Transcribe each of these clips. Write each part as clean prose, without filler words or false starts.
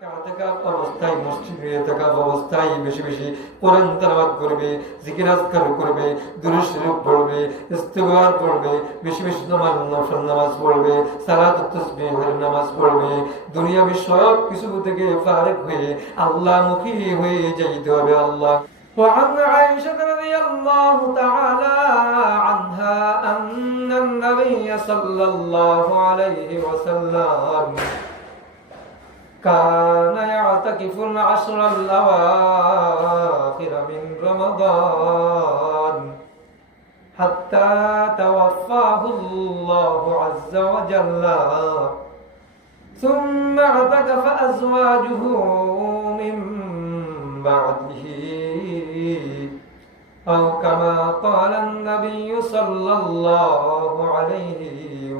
ইতিকাফ অবস্থায় মসজিদে ইতিকাফ অবস্থায় বেশি বেশি কোরআন তেলাওয়াত করবে, জিকির আজকার করবে, দুরূদ শরীফ পড়বে, ইস্তিগফার পড়বে, বেশি বেশি নফল নামাজ পড়বে, সালাত ও তাসবিহের নামাজ পড়বে। দুনিয়াবি সব কিছু থেকে ফারিগ হয়ে আল্লাহমুখী হয়ে যাইতে হবে। আল্লাহ وعن عائشة رضي الله تعالى عنها أن النبي صلى الله عليه وسلم كان يعتكف العشر الأواخر من رمضان حتى توفاه الله عز وجل ثم اعتكف أزواجه من بعده أو كما قال النبي صلى الله عليه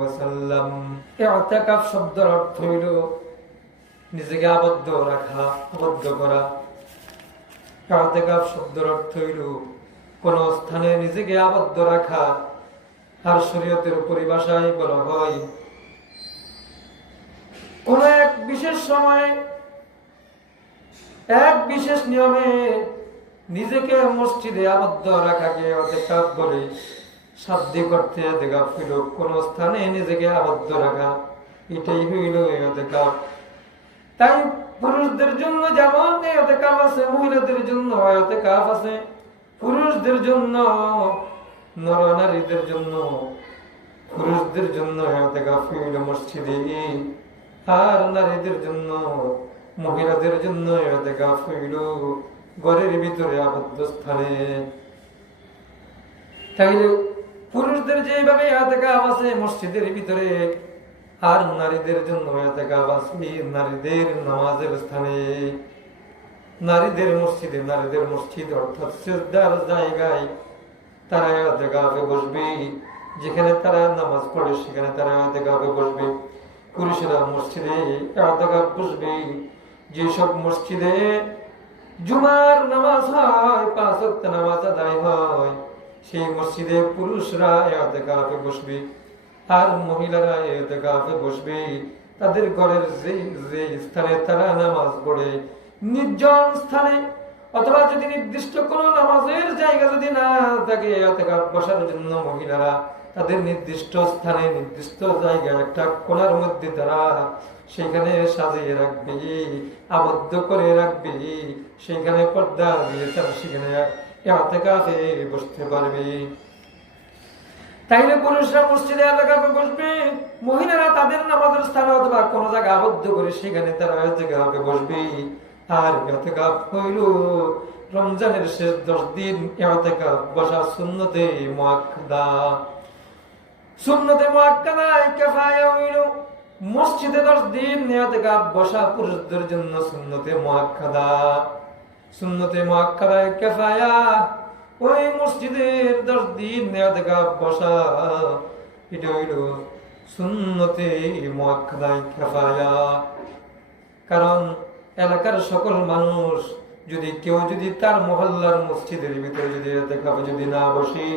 وسلم। اعتكاف শব্দের অর্থ হইল নিজেকে আবদ্ধ রাখা, আবদ্ধ করা। ইতিকাফ শব্দের অর্থ হইল কোন স্থানে নিজেকে আবদ্ধ রাখা। আর শরীয়তের পরিভাষায় বলা হয় কোন এক বিশেষ সময়ে এক বিশেষ নিয়মে নিজেকে মসজিদে আবদ্ধ রাখাকে ইতিকাফ বলে। শাব্দিক অর্থে ইতিকাফ হইল কোন স্থানে নিজেকে আবদ্ধ রাখা, এটাই হইল ইতিকাফ। তাই পুরুষদের জন্য যেমন ইতিকাফ আছে, মহিলাদের জন্য ইতিকাফ আছে। পুরুষদের জন্য, নর নারীদের জন্য, পুরুষদের জন্য ইতিকাফ হইল মসজিদে, আর নারীদের জন্য, মহিলাদের জন্য ইতিকাফ হইল ঘরের ভিতরে আবদ্ধ স্থানে। তাইলে পুরুষদের যেভাবে ইতিকাফ আছে মসজিদের ভিতরে, আর নারীদের জন্য ইতিকাফ আছে নারীদের নামাজের স্থানে, নারীদের মসজিদে। নারীদের মসজিদ অর্থাৎ সিজদার জায়গায় তারা ইতিকাফে বসবে, যেখানে তারা নামাজ পড়ে সেখানে তারা ইতিকাফে বসবে। পুরুষেরা মসজিদে ইতিকাফ বসবে যেসব মসজিদে জুমার নামাজ হয়, 5 ওয়াক্ত নামাজ আদায় হয়, সেই মসজিদে পুরুষরা ইতিকাফে বসবে। আর মহিলারা ইতিকাফে বসবে তাদের ঘরের যে স্থানে তারা নামাজ পড়ে, নির্জন স্থানে, অথবা যদি নির্দিষ্ট কোনো নামাজের জায়গা যদি না থাকে ইতিকাফ বসার জন্য মহিলারা তাদের নির্দিষ্ট স্থানে, নির্দিষ্ট জায়গায় একটা কোণার মধ্যে তারা সেখানে সাজিয়ে রাখবে, আবদ্ধ করে রাখবে, সেখানে পর্দা দিয়ে তারা সেখানে ইতিকাফে বসতে পারবে। তাইলে পুরুষরা মসজিদে ইতিকাফে বসবে, মহিলারা তাদের নামাজের স্থানে অথবা কোন জায়গায় আবদ্ধ করে সেখানে তারা ইতিকাফে বসবে। আর ইতিকাফ হইল রমজানের শেষ 10 দিন ইতিকাফ বসা সুন্নতে মুআক্কাদা। সুন্নতে মুআক্কাদা কিফায়া হইল মসজিদে 10 দিন ইতিকাফ বসা পুরুষদের জন্য সুন্নতে মুআক্কাদা। সুন্নতে মুআক্কাদা কিফায়া ওই মসজিদের 10 দিন ইতিকাফ বসা, এটা হইল সুন্নতে মুআক্কাদা কিফায়া। কারণ এলাকার সকল মানুষ কেউ যদি তার মহল্লার মসজিদের ভিতরে যদি ইতিকাফে যদি না বসে,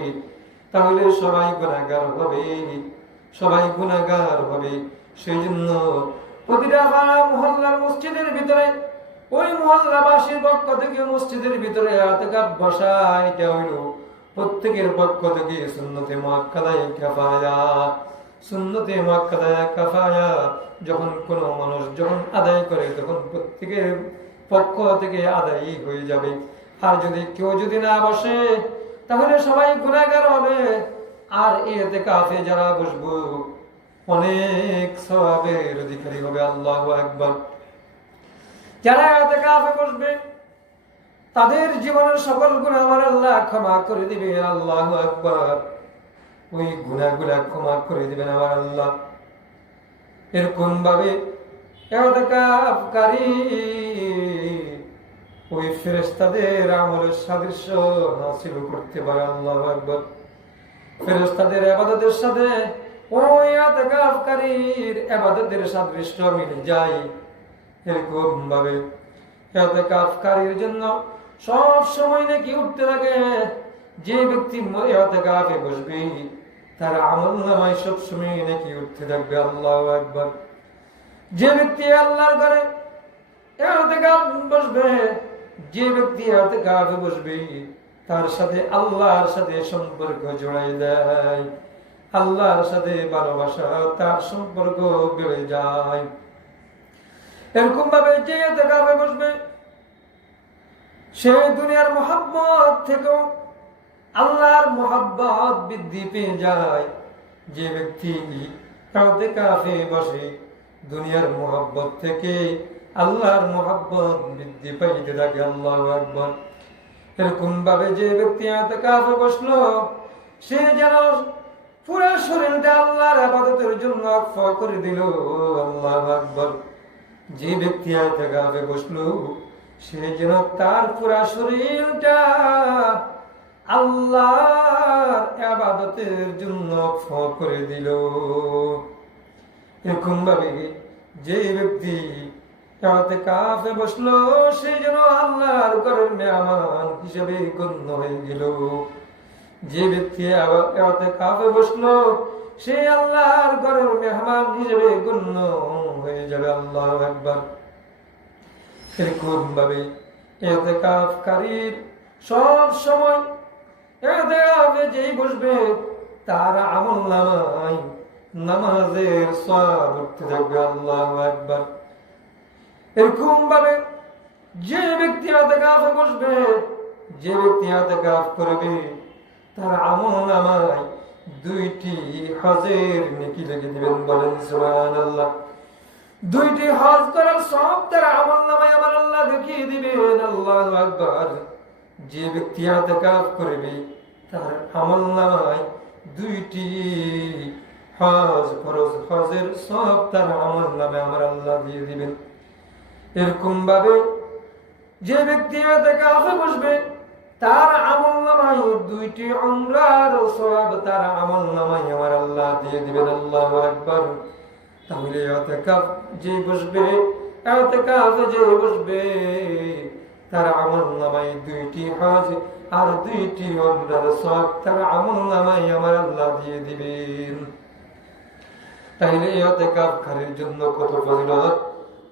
তাহলে সবাই গুনাহগার হবে, সবাই গুনাহগার হবে। সেই জন্য প্রতিটা মহল্লার মসজিদের ভিতরে ওই মহল্লাবাসীর পক্ষ থেকে মসজিদের ভিতরে ইতিকাফ বসা, এটা হইল প্রত্যেকের পক্ষ থেকে সুন্নতে মুআক্কাদা কিফায়া। সুন্নতে মুআক্কাদা কিফায়া যখন কোনো মানুষ যখন আদায় করে তখন প্রত্যেকের পক্ষ থেকে আদায় হয়ে যাবে। আর কেউ যদি না বসে তাহলে সবাই গুনাহগার হবে। আর ইতিকাফে যারা বসবো অনেক সওয়াবের অধিকারী হবে। আল্লাহু আকবার। যারা ইতিকাফে বসবে তাদের জীবনের সকল গুনাহ আমার আল্লাহ ক্ষমা করে দিবে। আল্লাহু আকবার। ওই গুনাহগুলা ক্ষমা করে দিবেন আমার আল্লাহ। এরকম ভাবে ইতিকাফকারী ওই ফেরেশতাদের আমলের সাদৃশ্য হাসিল করতে পারে। আল্লাহু আকবার। ফেরেশতাদের ইবাদতের সাথে ওই ইতিকাফকারীর ইবাদতের সাদৃশ্য মিলে যায়। এরকম ভাবে ইতিকাফকারীর জন্য সব সময় নাকি উঠতে থাকে। যে ব্যক্তি ইতিকাফে বসবে তার আমলনামায় সব সময় নাকি উঠতে থাকবে। আল্লাহু আকবার। যে ব্যক্তি আল্লাহর ঘরে ইতিকাফ বসবে, যে ব্যক্তি ইতিকাফে বসবে তার সাথে আল্লাহর সাথে সম্পর্ক জড়াই দেয়, আল্লাহর সাথে ভালোবাসা তার সম্পর্ক বেড়ে যায়। এরকম ভাবে যে ইতিকাফে বসবে সে দুনিয়ার মহব্বত থেকেও আল্লাহর মহব্বত বৃদ্ধি পেয়ে যায়। যে ব্যক্তি ইতিকাফে বসে দুনিয়ার মহব্বত থেকে আল্লাহর মহব্বত বৃদ্ধি পাইতে থাকে। আল্লাহু আকবার। এরকম ভাবে যে ব্যক্তি ইতিকাফে বসলো সে যেন পুরো শরীরটা আল্লাহর ইবাদতের জন্য ওয়াকফ করে দিল। আল্লাহু আকবার। যে ব্যক্তি ইতিকাফে বসলো সে যেন তার পুরো শরীরটা আল্লাহর ইবাদতের জন্য ওয়াকফ করে দিল। এরকম ভাবে যে ব্যক্তি ইতিকাফে বসলো সে যেন আল্লাহর ঘরের মেহমান হিসেবে গণ্য হয়ে গেল। যে ব্যক্তি ইতিকাফে বসলো সে আল্লাহর ঘরের মেহমান হিসেবে গণ্য হয়ে যাবে। আল্লাহু আকবার। এরকম ভাবে ইতিকাফকারীর সব সময় ইতিকাফে যেই বসবে তার আমলনামায় নামাজের সওয়াব উঠতে থাকবে। আল্লাহু আকবার। এরকম ভাবে যে ব্যক্তি ইতিকাফে বসবে, যে ব্যক্তি ইতিকাফ করবে তার আমলনামায় 2টি হজের নেকি লিখে দিবেন। বলেন সুবহানাল্লাহ। 2টি হজ করার সওয়াব তার আমলনামায় আমার আল্লাহ দেখিয়ে দিবেন। আল্লাহু আকবার। যে ব্যক্তি ইতিকাফ করবে তার আমলনামায় 2টি হজ ফরজ হজের সওয়াব তার আমলনামায় আমার আল্লাহ দিয়ে দিবেন। এরকম ভাবে যে ব্যক্তি ইতিকাফে বসবে তার আমলনামায় 2টি উমরার সওয়াব তার আমলনামায় আমার আল্লাহ দিয়ে দিবেন। আল্লাহু আকবার। তাহলে ইতিকাফ যে বসবে, ইতিকাফে যে বসবে তার আমলনামায় 2টি হজ আর 2টি উমরার সওয়াব তার আমলনামায় আমার আল্লাহ দিয়ে দিবেন। তাহলে ইতিকাফকারীর জন্য কত ফজিলত,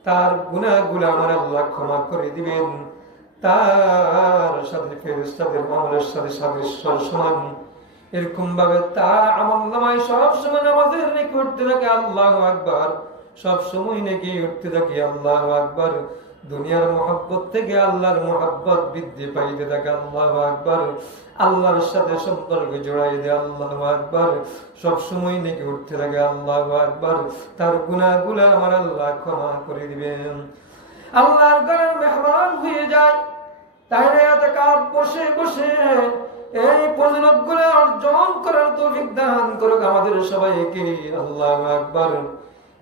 তার গুনাহগুলো আমার আল্লাহ ক্ষমা করে দিবেন, তার সাথে ফেরেশতাদের আমলের সাথে সাদৃশ্য সমান। এরকম ভাবে তার আমলনামায় সব সময় নামাজের নেকি উঠতে থাকে। আল্লাহু আকবার। সব সময় নেকি উঠতে থাকে। আল্লাহু আকবার। দুনিয়ার মহব্বত থেকে আল্লাহর মহব্বত বৃদ্ধি পাইতে থাকে। আল্লাহু আকবার। আল্লাহর সাথে সম্পর্ক জড়াই দেয়। আল্লাহু আকবার। সব সময় নেকি উঠতে থাকে। আল্লাহু আকবার। তার গুনাহগুলো আমার আল্লাহ ক্ষমা করে দিবেন। আল্লাহর ঘরের মেহমান হয়ে যায়। তাহলে ইতিকাফ বসে বসে এই ফজিলতগুলো অর্জন করার তৌফিক দান করুক আমাদের সবাইকে। আল্লাহু আকবার।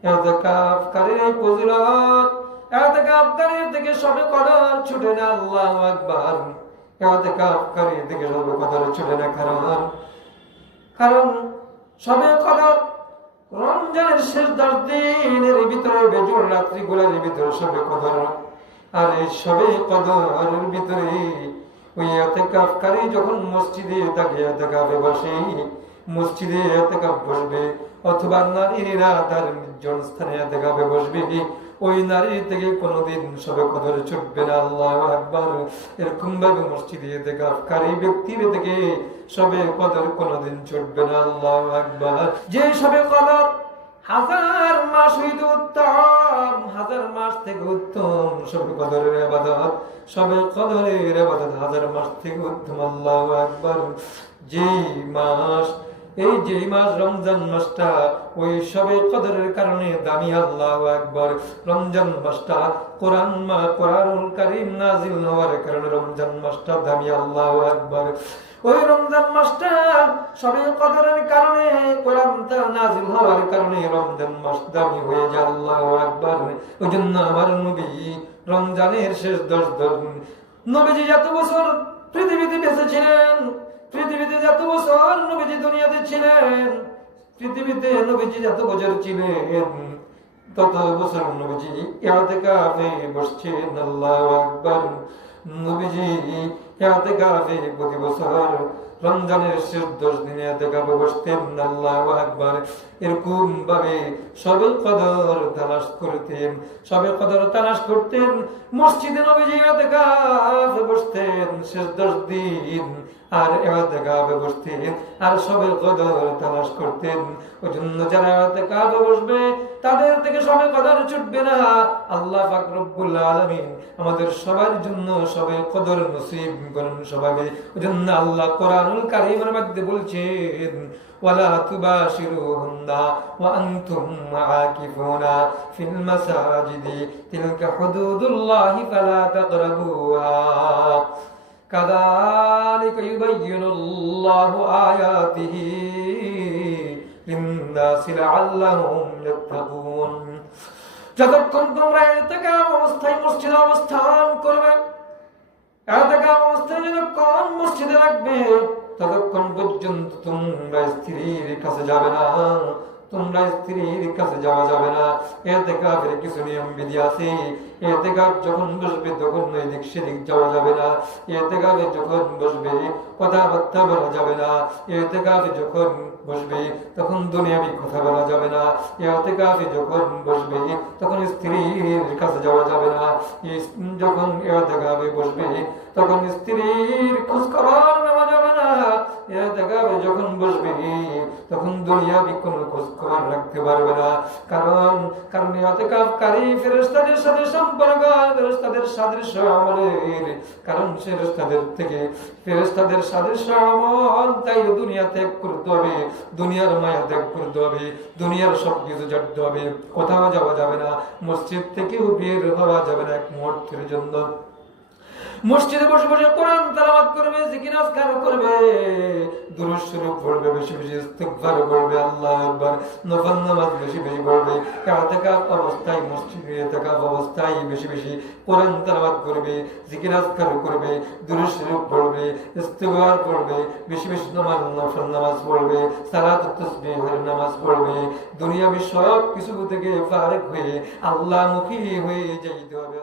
ইতিকাফকারীর এই ফজিলত, ইতিকাফকারীর থেকে সবে কদর ছুটে না। আল্লাহু আকবার। ইতিকাফকারীর থেকে সবে কদর ছুটে না। কারণ সবে কদর রমজানের শেষ 10 দিনের ভিতরে, বেজোড় রাত্রিগুলোর ভিতরে সবে কদর। আর এই সবে কদরের ভিতরে ওই ইতিকাফকারী যখন মসজিদে থাকে, ইতিকাফে বসে, মসজিদে ইতিকাফ বসবে অথবা নারীরা তার নির্জন স্থানে ইতিকাফে বসবে, ওই নারী থেকে কোনোদিন সবে কদর ছুটবে না। আল্লাহু আকবার। এরকম ভাবে মসজিদে ইতিকাফকারী ব্যক্তির থেকে সবে কদর কোনোদিন ছুটবে না। আল্লাহু আকবার। যে সবে কদর 1000 মাস হইতে উত্তম, 1000 মাস থেকে উত্তম সবে কদরের ইবাদত, সবে কদরের ইবাদত 1000 মাস থেকে উত্তম। আল্লাহু আকবার। যেই মাস রমজান মাসটা ওই সবে কদরের কারণে দামি। আল্লাহু আকবার। রমজান মাসটা কোরআনুল কারীম নাযিল হওয়ার কারণে রমজান মাসটা দামি। আল্লাহু আকবার। ওই রমজান মাসটা সবে কদরের কারণে, কোরআনটা নাযিল হওয়ার কারণে রমজান মাস দামি হয়ে যায়। আল্লাহু আকবার। ওইজন্য আমার নবী রমজানের শেষ 10 দিন, নবীজি যত বছর পৃথিবীতে বেঁচে ছিলেন, পৃথিবীতে যত বছর নবীজি দুনিয়াতে ছিলেন, পৃথিবীতে নবীজি যত বছর ছিলেন তত বছর নবীজি ইতিকাফে বসছেন। আল্লাহু আকবার। নবীজি ইতিকাফে প্রতি বছর রমজানের শেষ 10 দিনে এতেকাফে বসতেন। আল্লাহু আকবার। এরকম ভাবে শবে কদর তালাশ করতেন, শবে কদর তালাশ করতেন। মসজিদে নবীজি এতেকাফে বসতেন শেষ 10 দিন, আর এতেকাফে বসতেন আর শবে কদর তালাশ করতেন। ওই জন্য যারা এতেকাফে বসবে তাদের থেকে শবে কদর ছুটবে না। আল্লাহ পাক রব্বুল আলামিন আমাদের সবার জন্য শবে কদর নসিব করেন সবাইকে। ওই জন্য আল্লাহ কোরআনুল কারীমের মধ্যে বলছেন, ওয়ালা তুবাশিরুহুন্না ওয়া আনতুম আকিফুনা ফিল মাসাজিদি তিলকা হুদুদুল্লাহি ফালা তাকরাবুহা কাযালিকা ইউবাইয়িনুল্লাহু আয়াতিহি লিন-নাসি লাআল্লাহুম ইয়াত্তাকুন। যতক্ষণ তোমরা ইতিকাফ অবস্থায় মসজিদে অবস্থান করবে, ইতিকাফ অবস্থায় যতক্ষণ মসজিদে রাখবে, ততক্ষণ পর্যন্ত তোমরা স্ত্রীর কাছে যাবে না, তোমরা স্ত্রীর কাছে যাওয়া যাবে না। ইতিকাফের কিছু নিয়ম বিধি আছে। ইতিকাফ যখন বসবে তখন এদিক সেদিক যাওয়া যাবে না। ইতিকাফে যখন বসবে কথাবার্তা বলা যাবে না। ইতিকাফে যখন বসবে তখন দুনিয়াবি কথা বলা যাবে না। ইতিকাফে যখন বসবে তখন স্ত্রীর কাছে যাওয়া যাবে না। যখন ইতিকাফে বসবে তখন স্ত্রীর খোঁজ খবর নেওয়া যাবে না। ইতিকাফে যখন বসবে তখন দুনিয়াবি কোনো খোঁজ খবর রাখতে পারবে না। কারণ ইতিকাফকারী ফেরেশতাদের সাথে সম্পর্ক, ফেরেশতাদের সাদৃশ্য আমলের, কারণ ফেরেশতাদের থেকে ফেরেশতাদের সাদৃশ্য আমল, তাই দুনিয়া ত্যাগ করতে হবে, দুনিয়ার মায়া ত্যাগ করতে হবে, দুনিয়ার সবকিছু ছাড়তে হবে, কোথাও যাওয়া যাবে না, মসজিদ থেকেও বের হওয়া যাবে না এক মুহূর্তের জন্য। মসজিদে বসে বসে কোরআন তেলাওয়াত করবে, জিকির আজকার করবে, দুরূদ শরীফ পড়বে, বেশি বেশি ইস্তিগফার করবে, আল্লাহু আকবার, নফল নামাজ বেশি বেশি পড়বে, ইতিকাফ অবস্থায় মসজিদে ইতিকাফ অবস্থায় বেশি বেশি কোরআন তেলাওয়াত করবে, জিকির আজকার করবে, দুরূদ শরীফ পড়বে, ইস্তিগফার করবে, বেশি বেশি নফল নামাজ পড়বে, সালাত ও তাসবিহের নামাজ পড়বে। দুনিয়াবি সব কিছু থেকে ফারিগ হয়ে আল্লাহমুখী হয়ে যাইতে হবে।